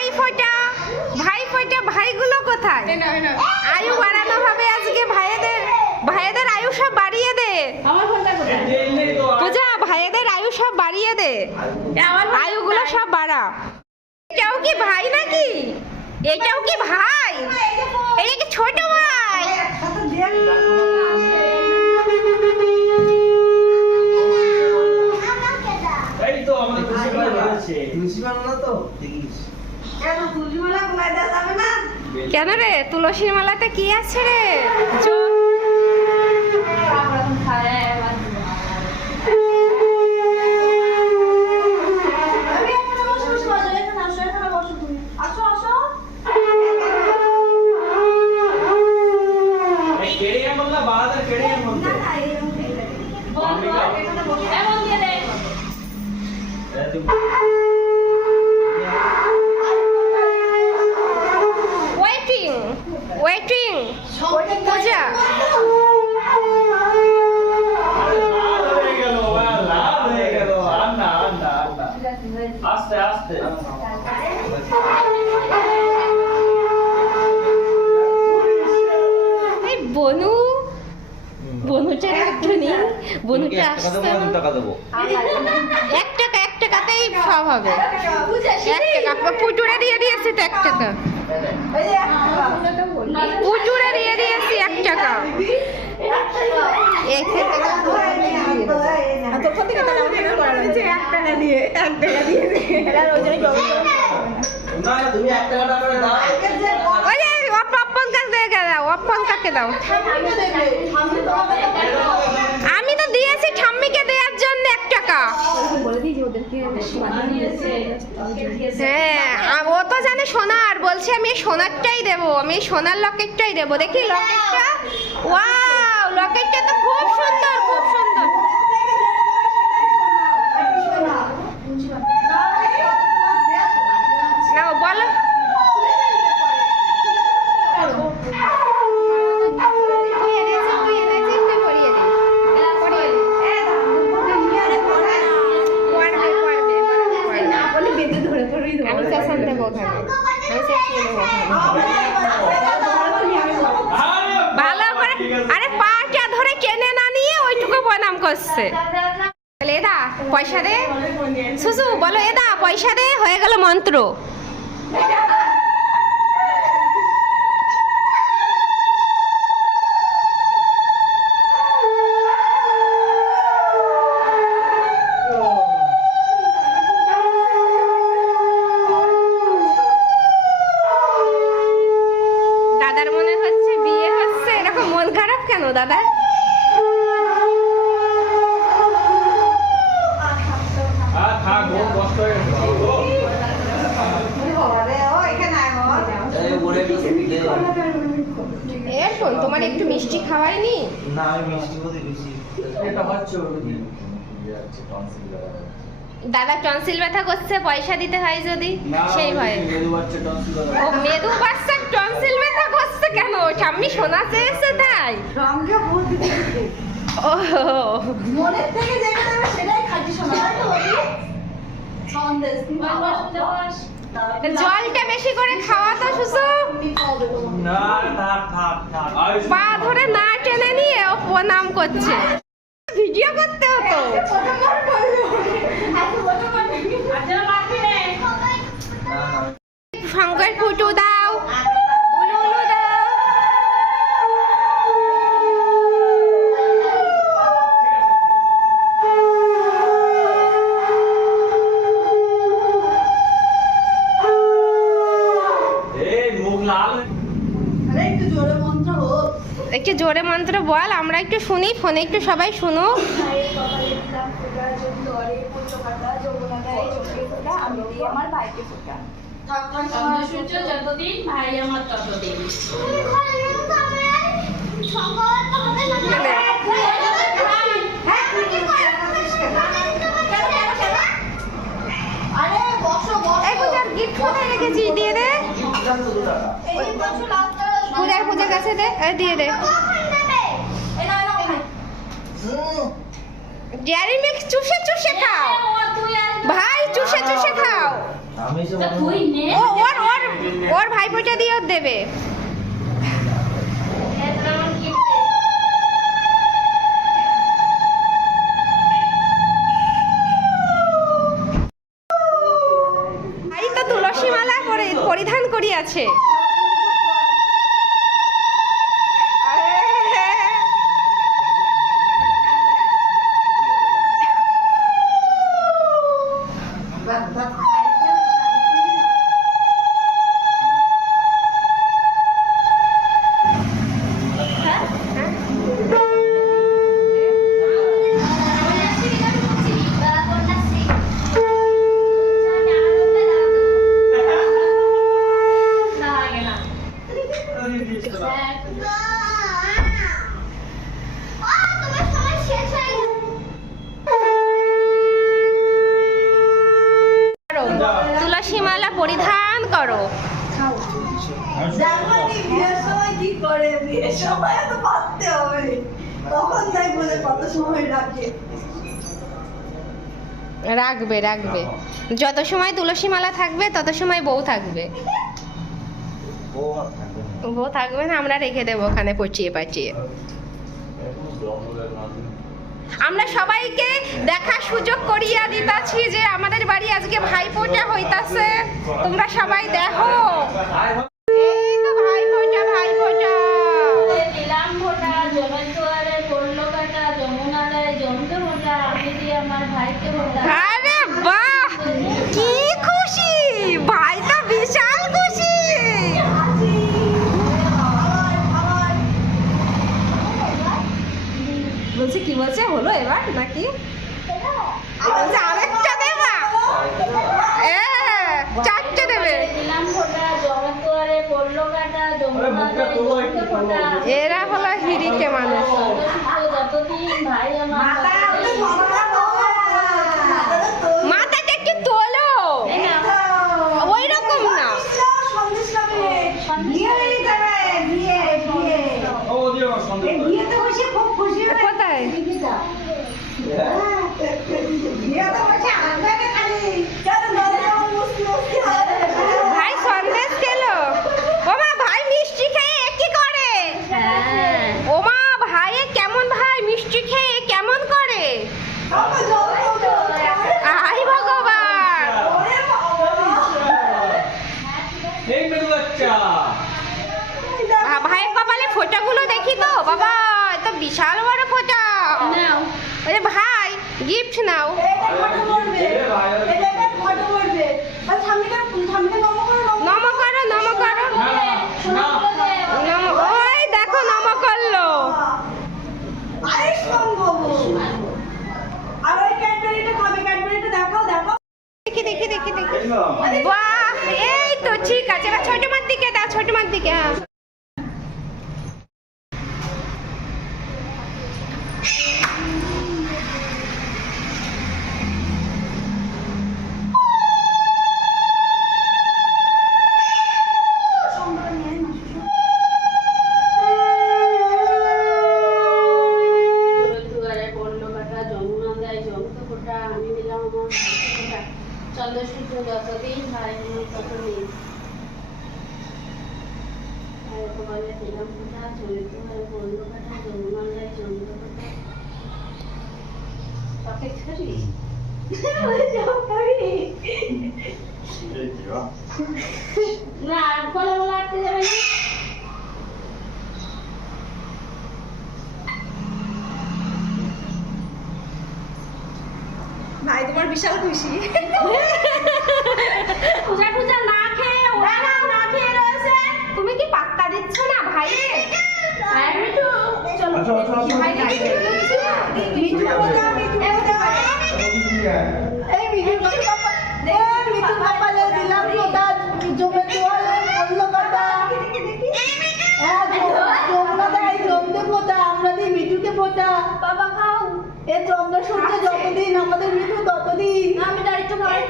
ভাইফোঁটা ভাইগুলো কোথায়? আয়ু বাড়ানো হবে আজকে ভাইয়েদের আয়ু সব বাড়িয়ে দে। পূজা ভাইয়েদের আয়ু সব বাড়িয়ে দে, আয়ুগুলো সব বাড়া। এটাও কি ভাই নাকি? এটাও কি ভাই? এটা কি ছোট ভাই? কেন রে তুলসীর মালাতে কি আছে রে? ওয়েটিং পূজা আস্তে আস্তে বনুটা একটুনি বনুটা আসতে এক টাকাতেই সব হবে। 1 টাকা পুটুরে দিয়ে দিয়েছি তো 1 টাকা, পুটুরে দিয়ে দিয়েছি 1 টাকা। আমি তো দিয়েছি ঠাম্মিকে দেওয়ার জন্য 1 টাকা। হ্যাঁ ও তো জানে সোনার, বলছে আমি সোনারটাই দেবো, আমি সোনার লকেটটাই দেবো। দেখি লকেটটা, ওয়াও লকেটটা তো খুব সুন্দর, খুব সুন্দর। নাও বলো ভালো করে। আরে পাটা ধরে টেনে না নিয়ে ওইটুকু প্রণাম করছে। এদা পয়সা দে, সুসু বলো এদা পয়সা দে, হয়ে গেল মন্ত্র। দাদার মনে হচ্ছে বিয়ে হচ্ছে, এরকম মন খারাপ কেন দাদা? এরপর তোমার একটু মিষ্টি খাওয়াইনি? না আমি মিষ্টি বলতে বেশি এটা হচ্ছে দাদা টনসিল ব্যথা করছে, পয়সা দিতে হয় যদি সেই ভয়ে। ও মেদু বাচ্চার টনসিল ব্যথা করছে কেন? ঠাম্মি শোনা চেয়েছে তাই? ও মনের থেকে যেটা দেবে সেটাই খাঁটি শোনা। জলটা বেশি করে খাওয়া তো সুসু। না থাক থাক থাক পা ধরে না টেনে নিয়ে ও প্রণাম করছে। ভিডিও করতে হতো। শঙ্কর ফুটু দাও, উলু উলু দাও। একটু জোরে মন্ত্র বল, আমরা একটু শুনি, ফোনে একটু সবাই শুনো। আমার ভাইকে ফোটা যতদিন ভাই আমার ততদিন। আরে বসো বসো, গিফট কোথায় রেখেছি? দিয়ে দে, পূজার কাছে দে, দিয়ে দে। ডেয়ারি মিল্ক চুষে চুষে খাও ভাই, চুষে চুষে খাও। আমি ও ওর ওর ভাইপোটা দিয়ে ওর দেবে। ভাই তো তুলসী মালা পরিধান করিয়াছে। তুলসী মালা পরিধান করো। জার্মানি বিয়ের সময় কি করে, বিয়ের সময় তো বাঁচতে হবে, তখন তাই বলে কত সময় রাখে। রাখবে রাখবে, যত সময় তুলসী মালা থাকবে তত সময় বউ থাকবে। বউ থাকবে না, আমরা রেখে দেবো ওখানে পচিয়ে পাচিয়ে। আমরা সবাইকে দেখার সুযোগ করিয়া দিতাছি যে আমাদের বাড়ি আজকে ভাইফোঁটা হইতাছে, তোমরা সবাই দেখো। এই তো ভাইফোঁটা, ভাইফোঁটা। দিলাম ভোটা, জমের দুয়ারে পড়লো কাটা, যমুনা দেয় জমতে ভোটা, আমি দিয়ে আমার ভাইকে ভোটা। আরে বাহ, কি খুশি, ভাই তো বিশাল খুশি। বলছে কি বলছে, হলো এবার নাকি? বলছে আরেকটা দেবা, চারটে দেবে। দিলাম ভোটা, জমের দুয়ারে পড়লো কাটা, যমুনা দেয় জমতে ভোটা। এরা হলো হিরিকে মানুষ। যতদিন ভাই আমার মাথাটা একটু তোলো, ওই রকম না। কোথায়? ভাই সন্দেশ খেলো। ওমা ভাই মিষ্টি খেয়ে কি করে? ওমা ভাই কেমন, ভাই মিষ্টি খেয়ে কেমন করে? আই ভগবান, এই মেয়ে বাচ্চা ভাইয়ের কপালে ফোঁটাগুলো দেখি তো বাবা, এ তো বিশাল বড় ফোঁটা। ওই যে ভাই গিফট নাও। নম করো, নম করো, নম। ওই দেখো নম করলো। দেখি দেখি দেখি দেখি, বাহ, এই তো ঠিক আছে। এবার ছোট মার দিকে দাও, ছোট মার দিকে। হ্যাঁ দুয়ারে পড়লো কাটা, যমুনা দেয় জমতে ফোটা, আমি দিলাম আমার ভাইকে ভোটা। চন্দ্র সূর্য যতদিন ভাই আমার ততদিন। ভাইয়ের কপালে দিলাম ফোটা, জমের দুয়ারে পড়লো কাটা, যমুনা দেয় জমতে ফোটা। চকলেট খাবি? না, ফলে বলে আটকে যাবে না। ভাই তোমার বিশাল খুশি। পূজা টুজা না খেয়ে, না খেয়ে রয়েছে। তুমি কি পাত্তা দিচ্ছ না ভাই? বাবা খাও, এ চন্দ্র সূর্য যতদিন আমাদের মৃত্যু ততদিন। আমি তো আরেকটু খাই।